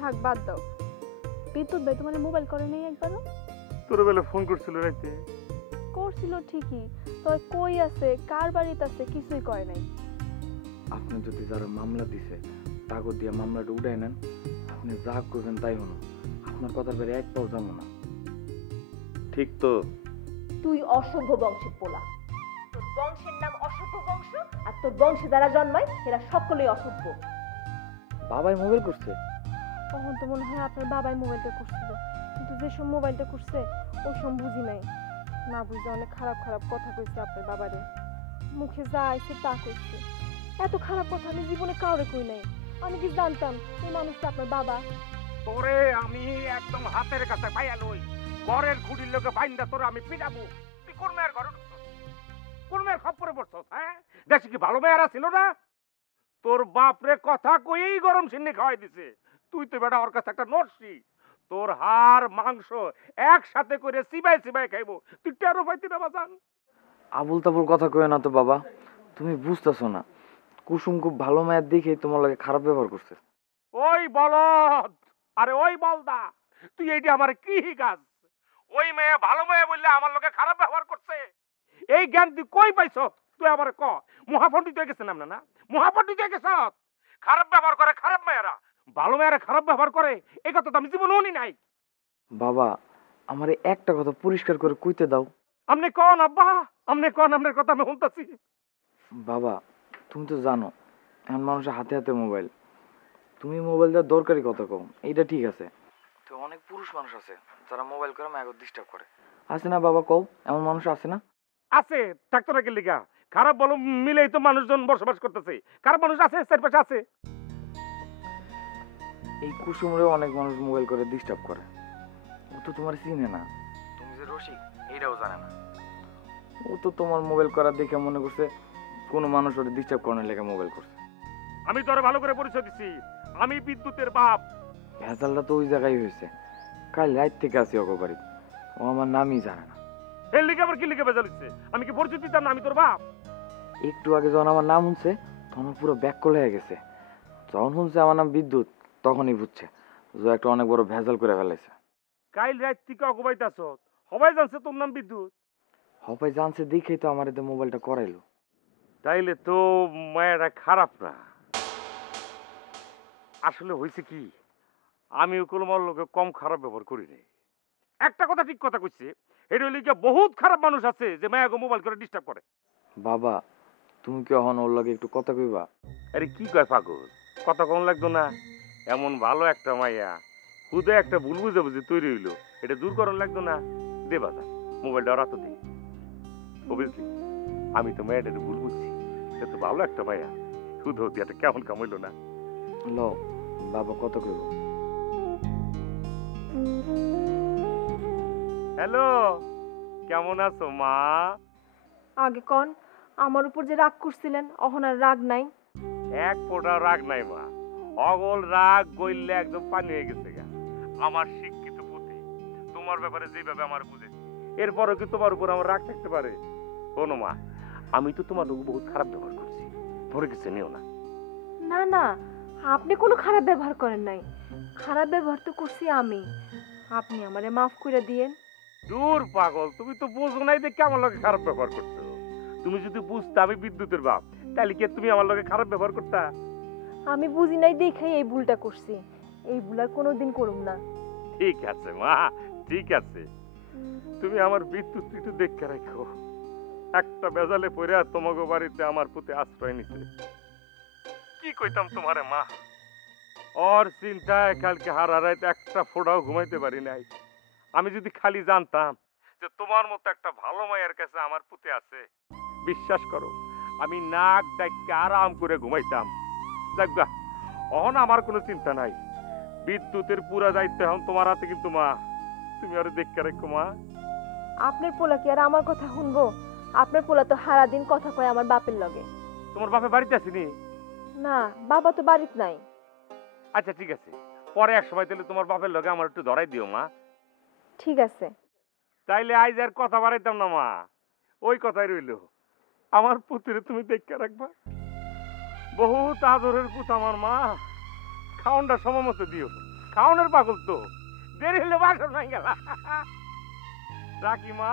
থাক বাদ দাও। বিদ্যুৎ ভাই তোমার মোবাইল করে নেই একবারও? তোর বেলা ফোন করছিল রাইতে? করছিল ঠিকই, তবে কই আছে কার বাড়িতে আছে কিছুই কয় নাই। আপনি যদি যারা মামলা দিছে কাগজ দিয়ে মামলাটা উঠাই নেন, আপনি যা করবেন তাই হলো, আপনার কথার বেড়ে এক পাও যাবো না। ঠিক তো? তুই অসভ্য বংশের পোলা, তোর বংশের নাম অসভ্য বংশ, আর তোর বংশে যারা জন্মায় এরা সকলেই অসভ্য। বাবাই মোবাইল করছে? তখন তো মনে হয় আপনার বাবাই মোবাইলটা করছিল, কিন্তু যেসব মোবাইলটা করছে ওই সব বুঝি নাই। না বুঝে অনেক খারাপ খারাপ কথা কইছে আপনার বাবারে, মুখে যা আইছে তা কইছে। এত খারাপ কথা আমি জীবনে কাউরে কই নাই। আমি কি জানতাম এই মানুষটা আপনার বাবা? তোরে আমি একদম হাতের কাছে পাইয়া লই, ঘরের খুঁড়ির লোকে বাইন্দা তোরে আমি পিটাবো। তুই কোন মেয়ের ঘরে ঢুকছস? কোন মেয়ের খপ্পরে পড়ছস? হ্যাঁ, দেশে কি ভালো মেয়েরা ছিল না? তোর বাপরে কথা কইই গরম সিন্নি খাওয়াই দিছে। তুই তো বেটা ওর কাছে একটা নরসি। তোর হাড় মাংস একসাথে করে চিবাই চিবাই খাইবো। তুই টেরো পাইতি না বাজান? আবুল তাবুল কথা কয়ে না তো বাবা, তুমি বুঝতেছো না। কুসুম খুব ভালো মায়ের দেখে তোমার লাগে খারাপ ব্যবহার করছে। ওই বলদ, আরে ওই বলদা, তুই এইটি আমার কি গাছ? ওই মেয়ে ভালো মেয়ে বললে আমার লোকে খারাপ ব্যবহার করছে, এই জ্ঞান তুই কই পাইছ? তুই আমার ক মহাপণ্ডিত হয়ে গেছে নাম না? মহাপণ্ডিত হয়ে গেছ? খারাপ ব্যবহার করে খারাপ মেয়েরা, ভালো মেয়েরা খারাপ ব্যবহার করে, এই কথা তো আমি জীবনে শুনি নাই। বাবা, আমার একটা কথা পরিষ্কার করে কইতে দাও। আপনি কন আব্বা, আপনি কন, আপনার কথা আমি শুনতেছি। বাবা, তুমি তো জানো এখন মানুষের হাতে হাতে মোবাইল। তুমি মোবাইল দেওয়ার দরকারি কথা কও, এইটা ঠিক আছে। তো অনেক পুরুষ মানুষ আছে যারা মোবাইল করে মায়ের ডিস্টার্ব করে, আছে না বাবা? কও, এমন মানুষ আছে না? আছে, থাকতো নাকি লিগা? খারাপ বলো মিলেই তো মানুষজন বসবাস করতেছে, খারাপ মানুষ আছে চারপাশে আছে। এই কুসুমরে অনেক মানুষ মোবাইল করে ডিস্টার্ব করে। ও তো তোমার চিনে না, তুমি যে রসিক এইটাও জানে না। ও তো তোমার মোবাইল করা দেখে মনে করছে কোনো মানুষ ওটা ডিস্টার্ব করার লেগে মোবাইল করছে। আমি তো আরো ভালো করে পরিচয় দিচ্ছি, আমি বিদ্যুতের বাপ। ভেজালটা তো ওই জায়গায় হয়েছে। কাল রাত থেকে আছি ওকে বাড়ি, ও আমার নামই জানে না। এর লিগে আবার কি লিগে বেজাল হচ্ছে? আমি কি পরিচয় দিতাম না আমি তোর বাপ? একটু আগে যখন আমার নাম শুনছে তখন ও পুরো ব্যাককল হয়ে গেছে। যখন শুনছে আমার নাম বিদ্যুৎ তখনই বুঝছে যে একটা অনেক বড় ভেজাল করে ফেলেছে। কাইল রাত থেকে অগবাইতাছ, সবাই জানছে তোর নাম বিদ্যুৎ। হবাই জানছে দেখেই তো আমার এতে মোবাইলটা করাইলো। তাইলে তো মায়েরা খারাপ না। আসলে হয়েছে কি, আমি কোনো লোকে কম খারাপ ব্যবহার করি নাই। একটা কথা ঠিক কথা কইছে, এটা হইলে গিয়া বহুত খারাপ মানুষ আছে যে মায়াকে মোবাইল করে ডিস্টার্ব করে। বাবা, তুমি কি এখন ওর লাগে একটু কথা কইবা? আরে কি কয় পাগল, কথা কম লাগতো না? এমন ভালো একটা মাইয়া খুদে একটা ভুল বুঝে বুঝে তৈরি হইলো, এটা দূর করার লাগতো না? দে বাজা মোবাইলটা ওরা তো দে। বুঝলি, আমি তো মেয়েটা ভুল বুঝছি, এটা তো ভালো একটা মাইয়া, শুধু হতে একটা কেমন কাম হইলো না? ল বাবা কথা কইব। হ্যালো, কেমন আছো মা? আগে কন, আমার উপর যে রাগ করছিলেন অহন আর রাগ নাই? এক ফোঁটা রাগ নাই মা, অগল রাগ গইলে একদম পানি হয়ে গেছে গা। আমার শিক্ষিত পুতি তোমার ব্যাপারে যেভাবে আমার বুঝেছি, এরপরও কি তোমার উপর আমার রাগ থাকতে পারে? শোনো মা, আমি তো তোমার লোক বহুত খারাপ ব্যবহার করছি, ধরে কিছু নিও না। না না, আপনি কোনো খারাপ ব্যবহার করেন নাই। খারাপ ব্যবহার তো করছি আমি। আপনি আমারে মাফ করে দিয়েন। দূর পাগল, তুমি তো বুঝো নাই দেখে আমার লোকে খারাপ ব্যবহার করছো। তুমি যদি বুঝতে আমি বিদ্যুতের বাপ, তাহলে কি তুমি আমার লোকে খারাপ ব্যবহার করতা? আমি বুঝি নাই দেখাই এই ভুলটা করছি। এই ভুল আর কোনোদিন করুম না। ঠিক আছে মা, ঠিক আছে। তুমি আমার বিদ্যুৎ একটু দেখে রাখো, একটা বেজালে পড়ে আর তোমাকে বাড়িতে আমার প্রতি আশ্রয় নিছে। কি কইতাম তোমারে মা, ওর চিন্তায় কালকে হারা রাত একটা ফোঁটাও ঘুমাইতে পারি নাই। আমি যদি খালি জানতাম যে তোমার মতো একটা ভালো মায়ের কাছে আমার পুতে আছে, বিশ্বাস করো আমি নাক ডাইকে আরাম করে ঘুমাইতাম। যাকগা, অহন আমার কোনো চিন্তা নাই। বিদ্যুতের পুরা দায়িত্ব এখন তোমার হাতে, কিন্তু মা তুমি আরো দেখে রাখো মা। আপনার পোলা কি আর আমার কথা শুনবো? আপনার পোলা তো সারা দিন কথা কয় আমার বাপের লগে। তোমার বাপে বাড়িতে আসেনি? না, বাবা তো বাড়িতে নাই। আচ্ছা ঠিক আছে, পরে এক সময় তাহলে তোমার বাপের লগে আমার একটু ধরাই দিও মা। ঠিক আছে। তাইলে আইজ আর কথা বাড়াইতাম না মা, ওই কথাই রইল। আমার পুত্রে তুমি দেখে রাখবা, বহুত আদরের পুত আমার মা। খাওনটা সময় মতো দিও, খাওয়ানোর পাগল তো, দেরি হলে বাসর নাই গেলা। রাখি মা,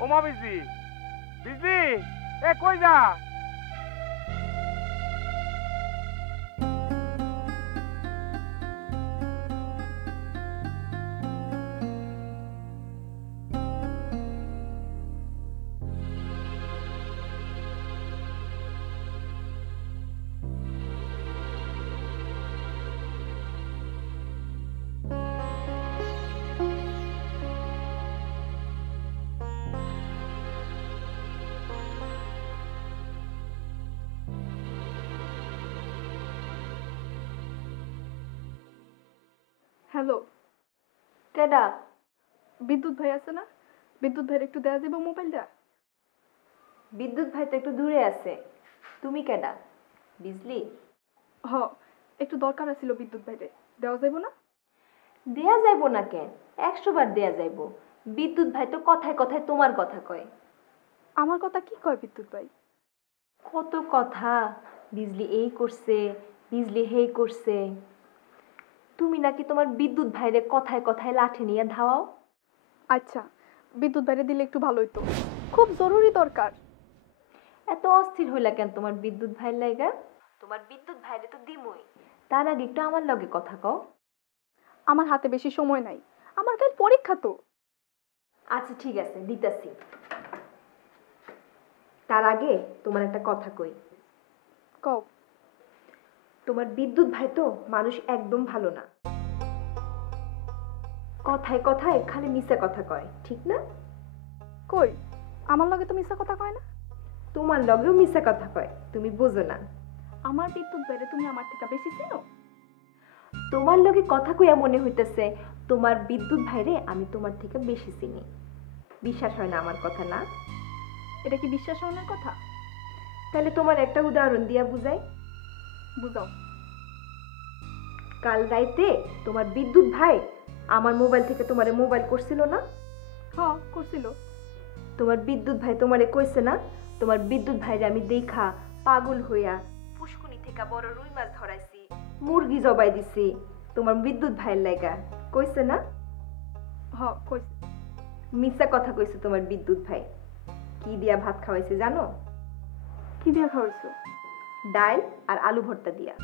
ও মা বিজলি, বিজলি, এ কই যা? হ্যালো, কেডা? বিদ্যুৎ ভাই আছে না? বিদ্যুৎ ভাইয়ের একটু দেয়া যাবে মোবাইলটা? বিদ্যুৎ ভাই তো একটু দূরে আছে। তুমি কেডা? বিজলি? হ, একটু দরকার আছিল বিদ্যুৎ ভাইরে, দেওয়া যাইব না? দেয়া যাইব না কেন? 100 বার দেয়া যাইব। বিদ্যুৎ ভাই তো কথায় কথায় তোমার কথা কয়। আমার কথা কি কয় বিদ্যুৎ ভাই? কত কথা, বিজলি এই করছে, বিজলি হেই করছে। তুমি নাকি তোমার বিদ্যুৎ ভাইরে কথায় কথায় লাঠি নিয়ে ধাওয়াও। আচ্ছা, বিদ্যুৎ ভাইরে দিলে একটু ভালোই তো, খুব জরুরি দরকার। এত অস্থির হইলা কেন তোমার বিদ্যুৎ ভাইয়ের লাইগা? তোমার বিদ্যুৎ ভাইরে তো দিমই, তার আগে একটু আমার লগে কথা কও। আমার হাতে বেশি সময় নাই, আমার কাল পরীক্ষা তো। আচ্ছা ঠিক আছে, দিতাছি। তার আগে তোমার একটা কথা কই। কও। তোমার বিদ্যুৎ ভাই তো মানুষ একদম ভালো না। কথায় কথায় খালি মিছা কথা কয়, ঠিক না? কই, আমার লগে তো মিছা কথা কয় না। তোমার লগেও মিছা কথা কয়, তুমি বোঝো না। আমার বিদ্যুৎ ভাইরে তুমি আমার থেকে বেশি চিনো? তোমার লগে কথা কইয়া মনে হইতেছে তোমার বিদ্যুৎ ভাইরে আমি তোমার থেকে বেশি চিনি। বিশ্বাস হয় না আমার কথা না? এটা কি বিশ্বাস হওয়ার কথা? তাহলে তোমার একটা উদাহরণ দিয়া বুঝাই। বুঝাও। কাল রাইতে তোমার বিদ্যুৎ ভাই আমার মোবাইল থেকে তোমারে মোবাইল করছিল না? হ, করছিল। তোমার বিদ্যুৎ ভাই তোমারে কইছে না তোমার বিদ্যুৎ ভাইরে আমি দেখা পাগল হইয়া পুষ্কুনি থেকে বড় রুই মাছ ধরাইছি, মুরগি জবাই দিছি তোমার বিদ্যুৎ ভাইয়ের লাগা, কইছে না? হ, কইছে। মিথ্যা কথা কইছে তোমার বিদ্যুৎ ভাই। কি দিয়া ভাত খাওয়াইছে জানো? কি দিয়া খাওয়াইছো? ডাল আর আলু ভর্তা দিয়া।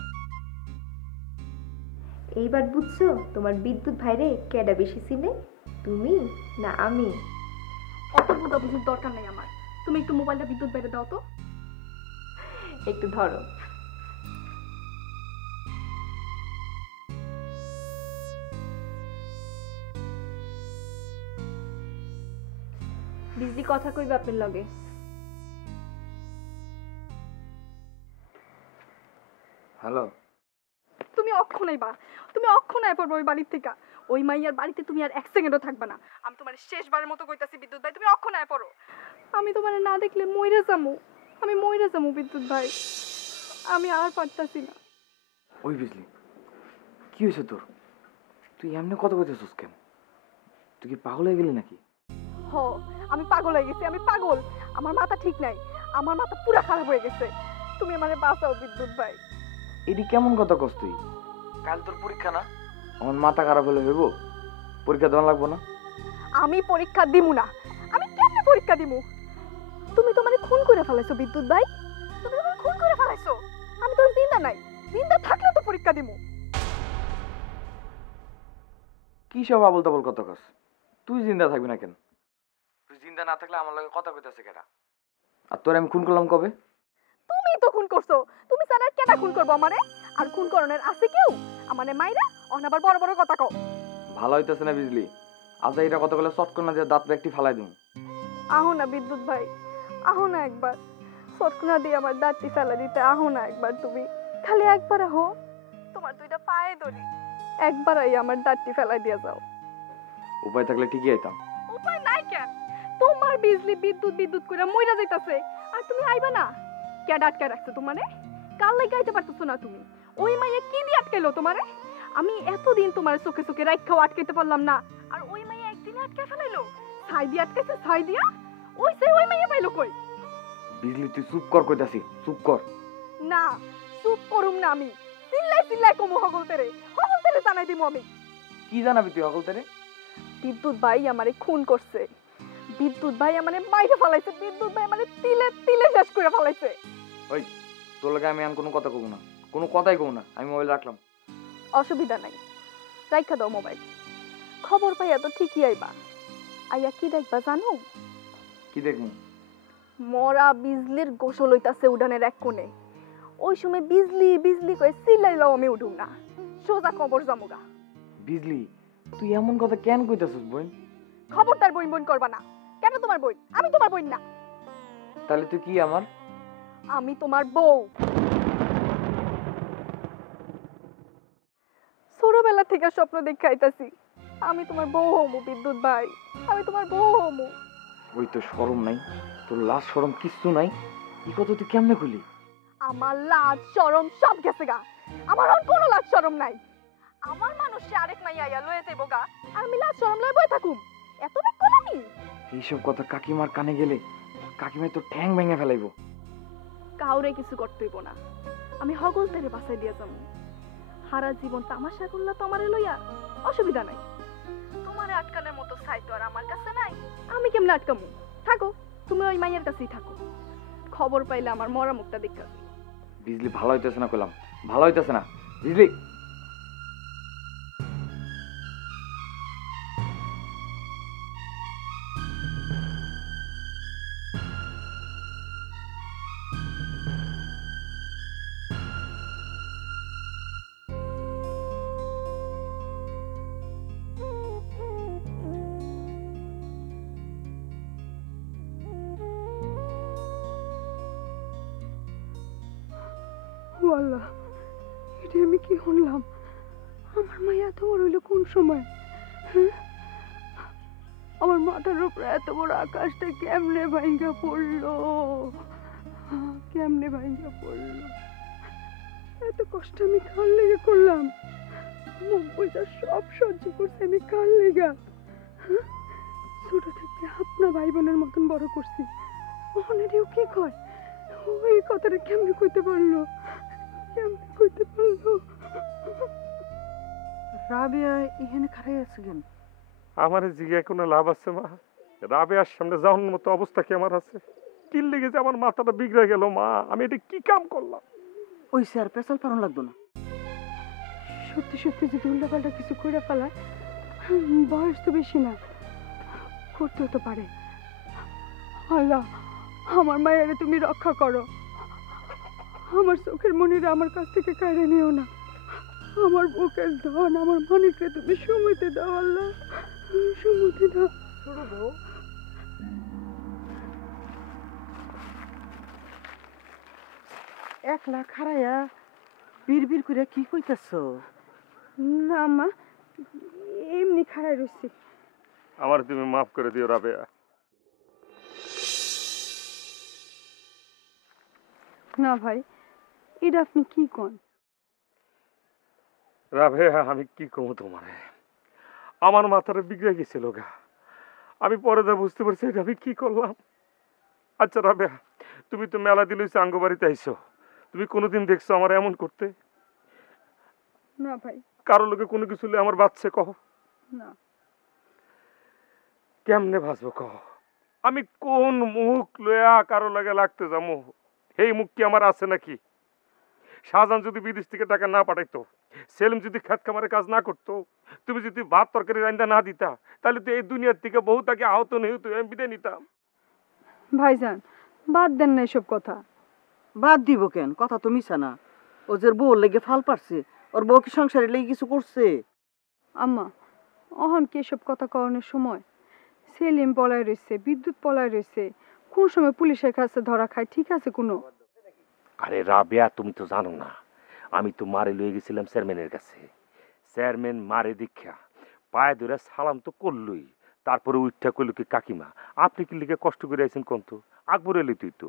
এইবার বুঝছো তোমার বিদ্যুৎ ভাইরে কেডা বেশি চিনে, তুমি না আমি? অত বুঝাবুঝির দরকার নেই আমার। তুমি একটু মোবাইলটা বিদ্যুৎ ভাইরে দাও তো। একটু ধরো। বিজলি কথা কইবে আপনার লগে। হ্যালো। তুমি অক্ষণই বা, তুমি অক্ষণায় পড়বো ওই বাড়ির থেকে। ওই মাইয়ার বাড়িতে তুমি আর এক সেকেন্ডও থাকবে না। আমি তোমার শেষবারের মতো কইতাছি বিদ্যুৎ ভাই, তুমি অক্ষণায় পড়ো। আমি তোমার না দেখলে মইরা যামু, আমি মইরা যামু বিদ্যুৎ ভাই, আমি আর পারতাছি না। ওই বিজলি, কি হয়েছে তোর? তুই এমনি কথা কইতেছিস কেন? তুই কি পাগল হয়ে গেলি নাকি? হ, আমি পাগল হয়ে গেছি, আমি পাগল। আমার মাথা ঠিক নাই, আমার মাথা পুরা খারাপ হয়ে গেছে। তুমি আমারে বাঁচাও বিদ্যুৎ ভাই। এটি কেমন কথা কস তুই? কাল তোর পরীক্ষা না? আমার মাথা খারাপ হলে হইব? পরীক্ষা দেওয়া লাগবো না? আমি পরীক্ষা দিমু না। আমি কেমনে পরীক্ষা দিমু? তুমি তো মানে খুন করে ফেলাইছো বিদ্যুৎ ভাই, তুমি তো খুন করে ফেলাইছো। আমি তো আর জিন্দা নাই, জিন্দা থাকলে তো পরীক্ষা দিমু। কি সব আবল তাবল কথা কস? তুই জিন্দা থাকবি না কেন? তুই জিন্দা না থাকলে আমার লগে কথা কইতাছে কেডা? আর তোর আমি খুন করলাম কবে? তুমি তো খুন করছো, তুমি ছাড়া আর কেডা খুন করবো আমারে? আর খুন করনের আছে কেউ? আমারে মাইরা অন আবার বড় বড় কথা কও। ভালো হইতেছে না বিজলি, আজ এটা কথা বলে চট করে না দিয়ে দাঁত একটি ফালাই দিম। আহো না বিদ্যুৎ ভাই, আহো না একবার, সটকুনা দিয়ে আমার দাঁতটি ফেলা দিতে আহো না একবার। তুমি খালি একবার আহো, তোমার দুইটা পায়ে ধরি, একবার আই আমার দাঁতটি ফেলাই দিয়ে যাও। উপায় থাকলে ঠিকই আইতাম। উপায় নাই কেন? তোমার বিজলি বিদ্যুৎ বিদ্যুৎ করে মইরা যাইতাছে, আর তুমি আইবা না? কেডা আটকে রাখছো তোমারে? কাল লাগি আইতে পারতেছো না তুমি? ওই মাইয়া কি দিয়ে আটকাইলো তোমারে? আমি এতদিন তোমার চোখে চোখে রাখাও আটকাইতে পারলাম না, আর ওই মাইয়া একদিনে আটকে ফেলাইলো। ছাই দিয়া আটকাইছে, ছাই দিয়া। ওই সেই ওই মাইয়া পাইলো কই? বিজলি তুই চুপ কর কইতাছি, চুপ কর। না, চুপ করুম না আমি। চিল্লাই চিল্লাই কমু হগল তেরে, হগল জানাই দিব আমি। কি জানাবি তুই অকল তারে? বিদ্যুৎ ভাই আমারে খুন করছে, বিদ্যুৎ ভাই আমারে মাইরে ফেলাইছে, বিদ্যুৎ ভাই আমারে তিলে তিলে শেষ করে ফেলাইছে। ওই তোর লাগে আমি আর কোনো কথা কব না, কোনো কথাই কব না, আমি মোবাইল রাখলাম। অসুবিধা নাই, রাইখা দাও মোবাইল। খবর পাইয়া তো ঠিকই আইবা। আইয়া কি দেখবা জানো? কি দেখবো? মরা বিজলির গোসল হইতাছে উডানের এক কোণে। ওই সময় বিজলি বিজলি কয়ে চিল্লাইলাও আমি উঠুম না, সোজা খবর জামুগা। বিজলি, তুই এমন কথা কেন কইতাছিস বোন? খবরদার বইন বইন করবা না। কেন তোমার বইন? আমি তোমার বইন না। তাহলে তুই কি আমার? আমি তোমার বউ। ছোটবেলা থেকে স্বপ্ন দেখে আইতাছি আমি তোমার বউ হমু বিদ্যুৎ ভাই, আমি তোমার বউ হমু। ওই তো শরম নাই, তোর লাজ শরম কিচ্ছু নাই, এই কথা তুই কেমনে খুলি? আমার লাজ শরম সব গেছে গা, আমার আর কোনো লাজ শরম নাই। আমার মানুষে আরেক মাইয়া আইয়া লয়ে যাইব গা, আর আমি লাজ শরম লয়ে বই থাকুম? এত বেগ কলামি? এইসব কথা কাকিমার কানে গেলে কাকিমায় তোর ঠ্যাং ভেঙে ফেলাইবো। কাউরে কিছু করতে হইব না, আমি হগল তেরে বাঁচাই দিয়া যাবো। সারা জীবন তামাশা করলা তো আমারে লইয়া, অসুবিধা নাই। তোমারে আটকানোর মতো সাই তো আর আমার কাছে নাই, আমি কেমনে আটকামু? থাকো, তুমি ওই মাইয়ের কাছেই থাকো। খবর পাইলে আমার মরা মুখটা দেখা। বিজলি ভালো হইতেছে না কইলাম, ভালো হইতেছে না বিজলি। আল্লাহ, এটা আমি কি শুনলাম? আমার মাইয়া এত বড় হইলো কোন সময়? হ্যাঁ? আমার মাথার উপরে এত বড় আকাশটা কেমনে ভাঙ্গা পড়লো? কেমনে ভাঙ্গা পড়লো? এত কষ্ট আমি কার লেগে করলাম? মুখ বুঝা সব সহ্য করছি আমি কার লেগা? হ্যাঁ? ছোট থেকে আপনা ভাই বোনের মতন বড় করছি, ওখানেও কি কয়? ওই কথাটা কেমনে কইতে পারলো? কেমনে কইতে পারলো? রাবিয়া এখানে খারাই আছে কেন? আমার জিজ্ঞাসা কোনো লাভ আছে মা? রাবেয়ার সামনে যাওয়ার মতো অবস্থা কি আমার আছে? কি লেগেছে আমার মাথাটা বিগড়ে গেল মা, আমি এটা কি কাম করলাম? ওই স্যার পেশাল পারন লাগতো না। সত্যি সত্যি যদি উল্টাপাল্টা কিছু করে ফেলায়, বয়স তো বেশি না, করতেও তো পারে। আল্লাহ, আমার মায়ের তুমি রক্ষা করো। আমার চোখের মনিরা আমার কাছ থেকে কাড়ে নিও না। আমার বুকের ধন, আমার মানিককে তুমি সময়তে দাও আল্লাহ, সময়তে দাও। একলা খারাইয়া বিড় করে কি কইতাছ? না মা, এমনি খাড়াই রয়েছি। আমার তুমি মাফ করে দিও রাবেয়া। না ভাই, এটা আপনি কি কন? রাবেয়া, আমি কি কমো তোমারে? আমার মাথাটা বিগড়ে গেছিল গা, আমি পরে যা বুঝতে পারছি এটা আমি কি করলাম। আচ্ছা রাবেয়া, তুমি তো মেলা দিন হইছে আঙ্গ বাড়িতে আইসো, তুমি কোনোদিন দেখছো আমার এমন করতে? না ভাই, কারো লোকে কোনো কিছু হলে আমার বাচ্চা কহ? না। কেমনে ভাসবো কহ? আমি কোন মুখ লয়া কারো লাগে লাগতে যাবো? এই মুখ কি আমার আছে নাকি? শাহজাহান যদি বিদেশ থেকে টাকা না পাঠাইতো, সেলিম যদি খেত খামারে কাজ না করতো, তুমি যদি ভাত তরকারি রান্দা না দিতা, তাহলে তো এই দুনিয়ার থেকে বহু তাকে আহত নেই হতো, আমি বিদায় নিতাম। ভাইজান, বাদ দেন না এসব কথা। বাদ দিব কেন? কথা তো মিশা না। ও যে বউর লেগে ফাল পারছে, ওর বউ কি সংসারের লেগে কিছু করছে? আম্মা, অহন কি এসব কথা কওয়ানোর সময়? সেলিম পলায় রয়েছে, বিদ্যুৎ পলায় রয়েছে, কোন সময় পুলিশের কাছে ধরা খায় ঠিক আছে কোনো? আরে রাবেয়া, তুমি তো জানো না, আমি তো মারে লয়ে গেছিলাম চেয়ারম্যানের কাছে। চেয়ারম্যান মারে দীক্ষা পায়ে ধরে সালাম তো করলই, তারপরে উঠা কইল কি কাকিমা আপনি কি লিখে কষ্ট করে আইছেন কোন তো আকবর এলি তুই তো,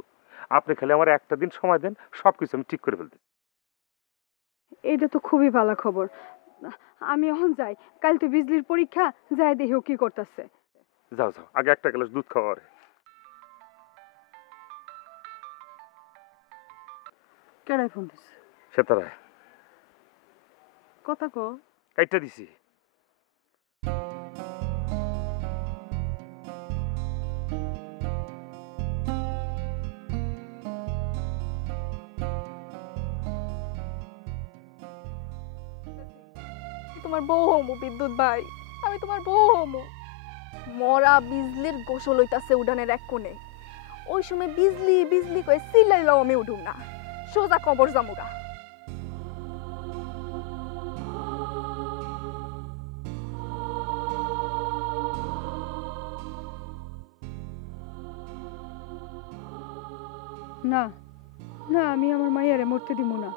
আপনি খালি আমার একটা দিন সময় দেন, সবকিছু আমি ঠিক করে ফেলতে। এটা তো খুবই ভালো খবর। আমি এখন যাই, কাল তো বিজলির পরীক্ষা, যাই দেখি ও কি করতেছে। যাও যাও, আগে একটা গ্লাস দুধ খাওয়া। কেডাই ফোন দিছে? সেতারায় কথা কো। কাইটা দিছি। তোমার বউ হমু বিদ্যুৎ ভাই, আমি তোমার বউ হমু। মরা বিজলির গোসল হইতাছে উডানের এক কোণে, ওই সময় বিজলি বিজলি কয়ে চিল্লাইলেও আমি উঠুম না, সোজা কবর জামুগা। না না, আমি আমার মাইয়ারে মরতে দিব না।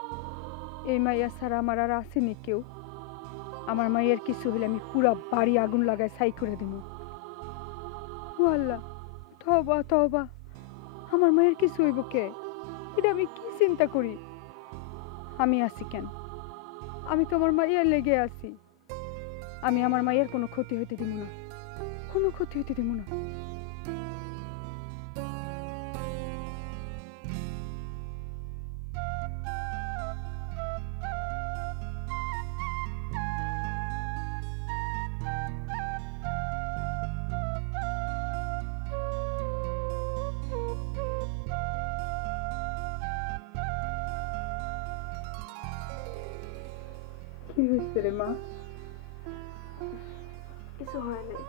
এই মাইয়া ছাড়া আমার আর আসেনি কেউ। আমার মাইয়ার কিছু হলে আমি পুরা বাড়ি আগুন লাগায় ছাই করে দিব। ও আল্লাহ, তওবা তওবা, আমার মায়ের কিছু হইব কে? এটা আমি কি চিন্তা করি? আমি আছি কেন? আমি তো আমার মাইয়ার লেগে আছি। আমি আমার মাইয়ার কোনো ক্ষতি হইতে দিব না, কোনো ক্ষতি হইতে দিব না। কি হয়েছে রে মা? কিছু হয় নাই।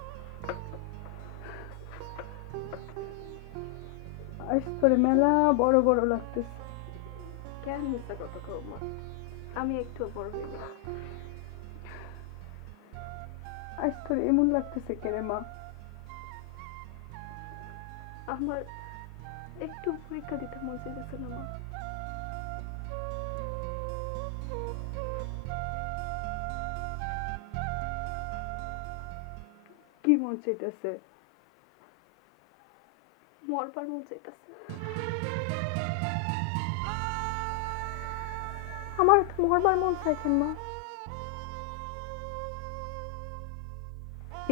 আজ তোরে মেলা বড় বড় লাগতেছে। কেন মিথ্যা কথা কও মা? আমি একটু বড় হইনি। আজ তোর এমন লাগতেছে কে রে মা? আমার একটু পরীক্ষা দিতে মন চাইতেছে না মা। কি মন চাইতেছে? মরবার মন চাইতেছে। আমার তো মরবার মন চাইছেন মা।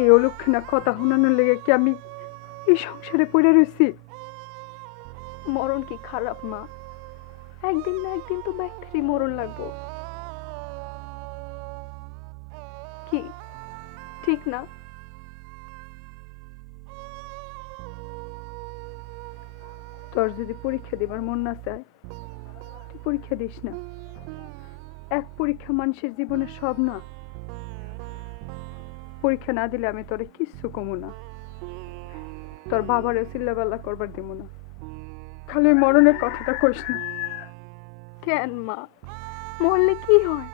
এই অলক্ষণা কথা শোনানোর লেগে কি আমি এই সংসারে পড়ে রয়েছি? মরণ কি খারাপ মা? একদিন না একদিন তো ব্যক্তিরই মরণ লাগবো। কি ঠিক না? তোর যদি পরীক্ষা দিবার মন না চায়, তুই পরীক্ষা দিস না। এক পরীক্ষা মানুষের জীবনে সব না। পরীক্ষা না দিলে আমি তোরে কিচ্ছু কমু না। তোর বাবারও চিল্লাপাল্লা করবার দিব না। খালি মরণের কথাটা কইস না। কেন মা? মরলে কি হয়?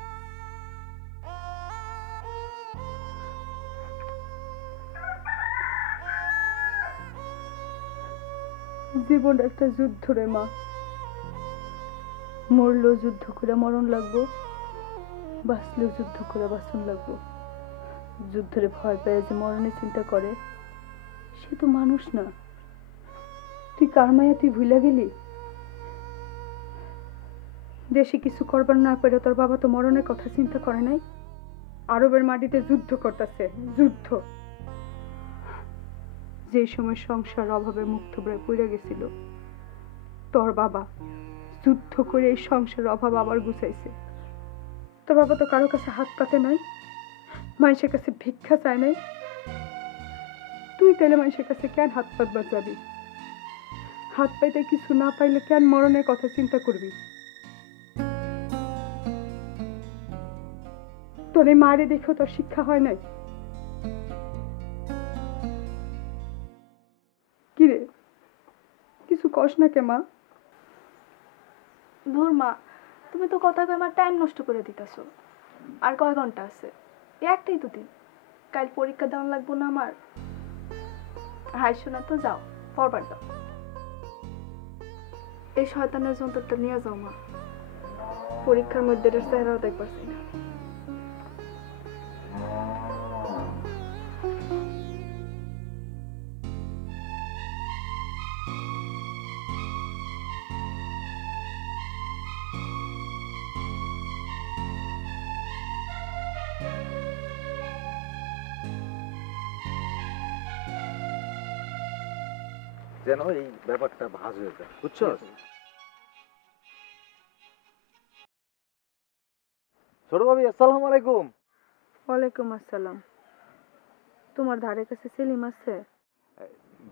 জীবন একটা যুদ্ধ রে মা। মরলেও যুদ্ধ করে মরণ লাগবো, বাঁচলেও যুদ্ধ করে বাঁচন লাগবো। যুদ্ধরে ভয় পেয়ে যে মরণের চিন্তা করে, সে তো মানুষ না। তুই কার মায়া তুই ভুলে গেলি? দেশে কিছু করবার না পেরে তোর বাবা তো মরণের কথা চিন্তা করে নাই। আরবের মাটিতে যুদ্ধ করতেছে, যুদ্ধ। যে সময় সংসার অভাবে মুক্ত পড়ে গেছিল, তোর বাবা যুদ্ধ করে এই সংসার অভাব আবার গুছাইছে। তোর বাবা তো কারো কাছে হাত পাতে নাই, মানুষের কাছে ভিক্ষা চায় নাই। তুই তাহলে মানুষের কাছে কেন হাত পাতবার যাবি? হাত পাইতে কিছু না পাইলে কেন মরণের কথা চিন্তা করবি? তোর এই মারে দেখেও তোর শিক্ষা হয় নাই? কিরে, কিছু কস না কে মা? ধুর মা, তুমি তো কথা কয়ে আমার টাইম নষ্ট করে দিতেছো। আর কয় ঘন্টা আছে? এই একটাই তো দিন। কাল পরীক্ষা দেওয়া লাগবো না আমার? হাই শোনা তো, যাও পড়বার দাও। এই শয়তানের যন্ত্রটা নিয়ে যাও মা। পরীক্ষার মধ্যে এটার চেহারাও দেখবার চাই না। যেন এই ব্যাপারটা ভাঁজ হয়ে যায়, বুঝছো? ছোট ভাবি, আসসালামু আলাইকুম। ওয়ালাইকুম আসসালাম। তোমার ধারে কাছে সেলিম আছে?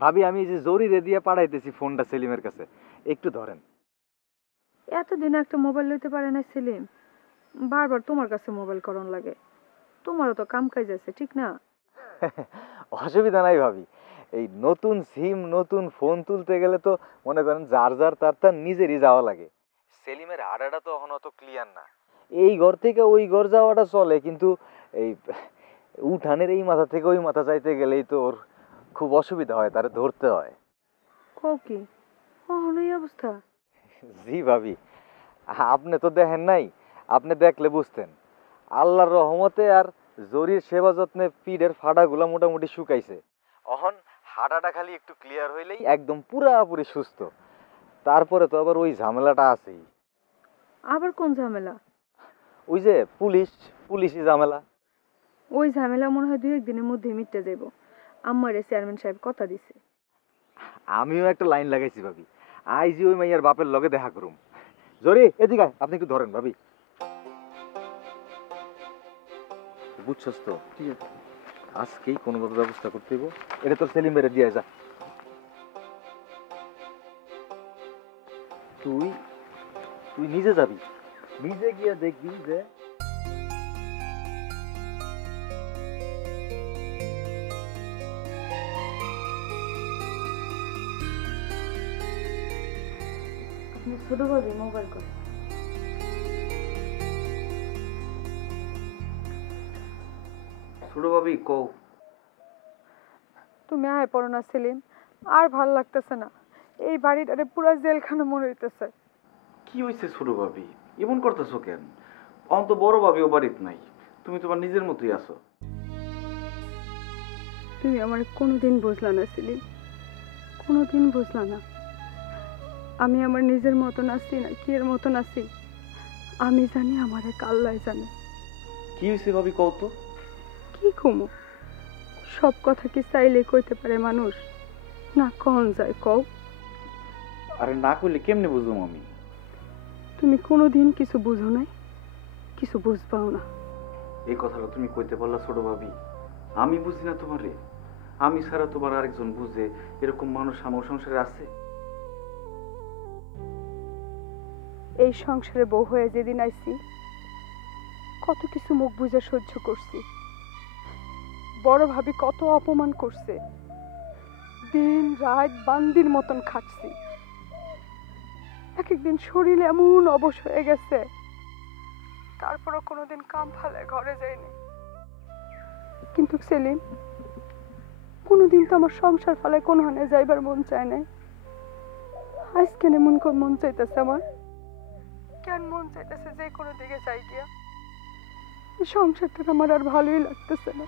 ভাবি আমি এই যে জরিরে দিয়ে পাঠাইতেছি ফোনটা সেলিমের কাছে, একটু ধরেন। এতদিন একটা মোবাইল লইতে পারে না সেলিম, বারবার তোমার কাছে মোবাইল করন লাগে। তোমারও তো কাম কাজ আছে, ঠিক না? অসুবিধা নাই ভাবি, এই নতুন সিম নতুন ফোন তুলতে গেলে তো মনে করেন যার যার তার নিজেরই যাওয়া লাগে। সেলিমের আডাটা তো এখন অত ক্লিয়ার না, এই ঘর থেকে ওই ঘর যাওয়াটা চলে, কিন্তু এই উঠানের এই মাথা থেকে ওই মাথা যাইতে গেলেই তো ওর খুব অসুবিধা হয়, তারে ধরতে হয়। কও কি অহন এই অবস্থা? জি ভাবি, আপনি তো দেখেন নাই, আপনি দেখলে বুঝতেন। আল্লাহর রহমতে আর জরির সেবা যত্নে পিঠের ফাড়াগুলা মোটামুটি শুকাইছে। অহন হাঁটাটা খালি একটু ক্লিয়ার হইলেই একদম পুরাপুরি সুস্থ। তারপরে তো আবার ওই ঝামেলাটা আছেই, আবার কোন ঝামেলা? ওই যে পুলিশি ঝামেলা। ওই ঝামেলা মনে হয় 2-1 দিনের মধ্যে মিটে যাইব। আমারে চেয়ারম্যান সাহেব কথা দিছে। আমিও একটা লাইন লাগাইছি ভাবি, আইজি ওই মাইয়ার বাপের লগে দেখা করুম। জরি এদিকে আয়, আপনি একটু ধরেন ভাবি। বুঝছস তো? ঠিক আছে, আজকেই কোনোভাবে ব্যবস্থা করতে হইব। এটা তোর সেলিম বেড়ে দিয়ে যা। তুই তুই নিজে যাবি, নিজে গিয়ে দেখবি যে আপনি ছোটভাবে মোবাইল করে ছোট ভাবি কও। তুমি আয় পড়ো না সেলিম, আর ভাল লাগতেছে না। এই বাড়িটারে পুরা জেলখানা মনে হইতেছে। কি হয়েছে ছোট ভাবি, এমন করতেছো কেন? অন্ত বড় ভাবিও বাড়িত নাই, তুমি তোমার নিজের মতোই আছো। তুমি আমার কোনোদিন বুঝলা না সেলিম, কোনোদিন বুঝলা না। আমি আমার নিজের মতন আছি না কি এর মতন আছি আমি জানি, আমার এক আল্লাহ জানে। কি হয়েছে ভাবি কও তো? কি কমু? সব কথা কি চাইলে কইতে পারে মানুষ? না কন যায় কও? আরে না কইলে কেমনে বুঝবো আমি? তুমি কোনোদিন কিছু বুঝো নাই, কিছু বুঝবাও না। এই কথাটা তুমি কইতে পারলা ছোট ভাবি? আমি বুঝি না তোমারে? আমি ছাড়া তোমার আরেকজন বুঝে এরকম মানুষ আমার সংসারে আছে? এই সংসারে বউ হয়ে যেদিন আইছি, কত কিছু মুখ বুঝে সহ্য করছি। বড় ভাবি কত অপমান করছে, দিন রাত বান্দির মতন খাটছি। এক একদিন শরীর এমন অবশ হয়ে গেছে, তারপরও কোনোদিন কাম ফালে ঘরে যায়নি। কিন্তু সেলিম, কোনোদিন তো আমার সংসার ফালে কোন হানে যাইবার মন চায় নাই। আজ কেন এমন মন চাইতেছে আমার? কেন মন চাইতেছে যে কোনো দিকে যাই গিয়া? সংসারটা আমার আর ভালোই লাগতেছে না।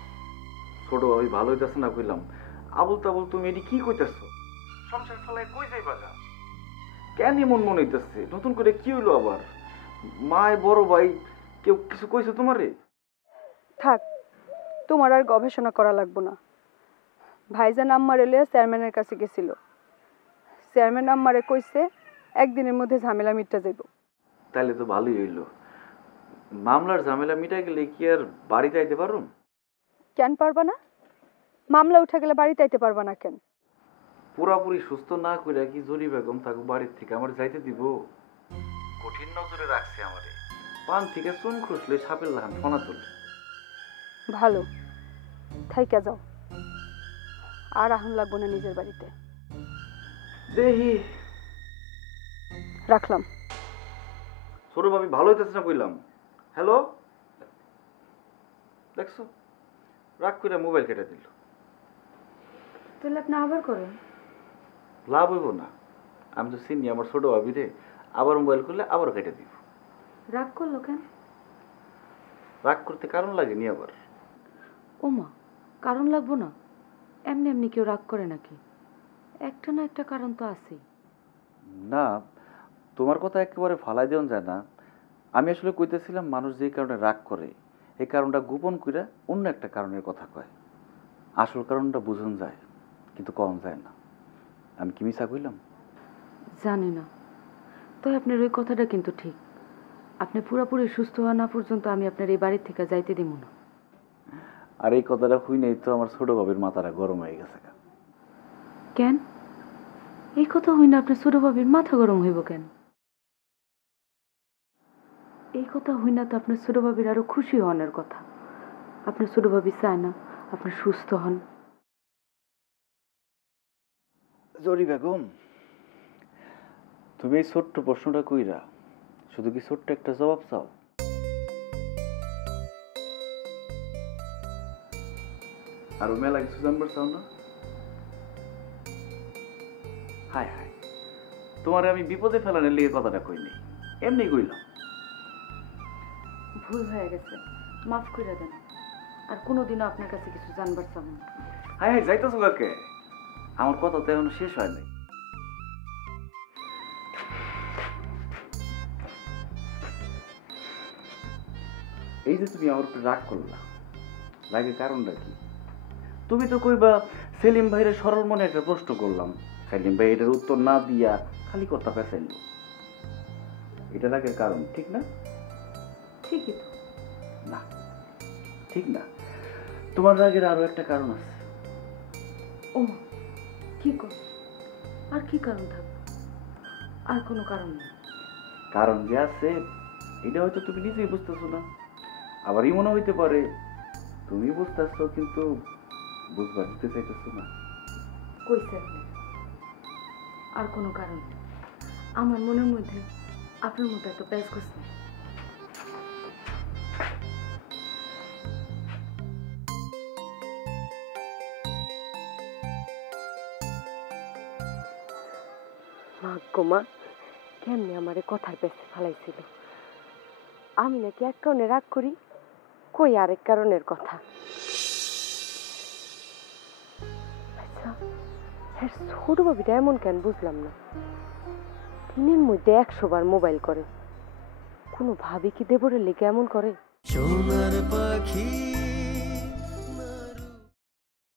ছোট ভাবি ভালো হইতাছে না কইলাম, আবুল তাবুল তুমি এটি কি কইতাছো? সংসার ফেলায় কই যাইবা গা? কেন এমন মনে হইতাছে? নতুন করে কি হইলো আবার? মায় বড় ভাই কেউ কিছু কইছে তোমারে? থাক, তোমার আর গবেষণা করা লাগবো না। ভাইজান আম্মারে লইয়া চেয়ারম্যানের কাছে গেছিল। চেয়ারম্যান আম্মারে কইছে একদিনের মধ্যে ঝামেলা মিটটা যাইব। তাইলে তো ভালোই হইলো। মামলার ঝামেলা মিটাই গেলে কি আর বাড়িতে আইতে পারো? কেন পারবা না? মামলা উঠে গেলে বাড়িতে আইতে পারবা না কেন? পুরাপুরি সুস্থ না কইরা কি জরি বেগম তাকে বাড়ির থেকে আমার যাইতে দিব? কঠিন নজরে রাখছে আমারে। পান থেকে চুন খুসলে সাপের লাহান ফোনা তুলে। ভালো, থাইকা যাও, আর আহন লাগবো না নিজের বাড়িতে। দেহি রাখলাম। ছোট ভাবি ভালো হইতেছে না কইলাম। হ্যালো, দেখছো রাগ করে মোবাইল কেটে দিল। তাহলে আপনি আবার করেন। লাভ হইব না, আমি তো চিনি আমার ছোট ভাবি রে। আবার মোবাইল করলে আবার কেটে দিব। রাগ করলো কেন? রাগ করতে কারণ লাগেনি আবার। ওমা, কারণ লাগবো না? এমনি এমনি কেউ রাগ করে নাকি? একটা না একটা কারণ তো আছেই। না, তোমার কথা একেবারে ফালাই দেওয়া যায় না। আমি আসলে কইতেছিলাম মানুষ যে কারণে রাগ করে এই কারণটা গোপন করে অন্য একটা কারণের কথা কয়। আসল কারণটা বুঝন যায় কিন্তু কম যায় না। আমি কি মিছা কইলাম? জানি না, তবে আপনার ওই কথাটা কিন্তু ঠিক। আপনি পুরোপুরি সুস্থ হওয়া না পর্যন্ত আমি আপনার এই বাড়ির থেকে যাইতে দিব না। আর এই কথাটা শুনেই তো আমার ছোট ভাবির মাথাটা গরম হয়ে গেছে। কেন এই কথা হই না আপনার ছোট ভাবির মাথা গরম হইব কেন? এই কথা হই না তো আপনার ছোট ভাবির আরো খুশি হওয়ার কথা। আপনার ছোট ভাবি চায় না আপনি সুস্থ হন। জরি বেগম, তুমি এই ছোট্ট প্রশ্নটা কইরা শুধু কি ছোট্ট একটা জবাব চাও? আরো মেলা কিছু জানবার চাও না? হায় হায়, তোমারে আমি বিপদে ফেলানোর লিগে কথাটা কইনি, এমনি কইলাম। ভুল হয়ে গেছে, মাফ করে দেন। আর কোনোদিনও আপনার কাছে কিছু জানবার চাব না। হায় হায়, যাইতেছো কাকে? আমার কথা তো এখনো শেষ হয় নাই। এই যে তুমি আমার উপর রাগ করলা, রাগের কারণটা কি? তুমি তো কইবা সেলিম ভাইয়ের সরল মনে একটা প্রশ্ন করলাম, সেলিম ভাই এটার উত্তর না দিয়া খালি কথা পেঁচাইল। এটা রাগের কারণ, ঠিক না? ঠিকই তো। না, ঠিক না। তোমার রাগের আরো একটা কারণ আছে। ও কি কর, আর কি কারণ থাকবে? আর কোনো কারণ নেই। কারণ যে আছে এটা হয়তো তুমি নিজেই বুঝতেছো না, আবার এই মনে হইতে পারে তুমি বুঝতেছো কিন্তু বুঝবার দিতে চাইতেছো না। কইছে আপনি, আর কোনো কারণ নেই। আমার মনের মধ্যে আপনার মতো একটা প্যাচ করছে। মা কেমনে আমারে কথার পেছে ফেলাইছিল। আমি নাকি এক কারণে রাগ করি, কই আরেক কারণের কথা। আচ্ছা, হ্যাঁ ছোট ভাবিটা এমন কেন বুঝলাম না। দিনের মধ্যে 100 বার মোবাইল করে, কোনো ভাবি কি দেবরের লেগে এমন করে? সোনার পাখি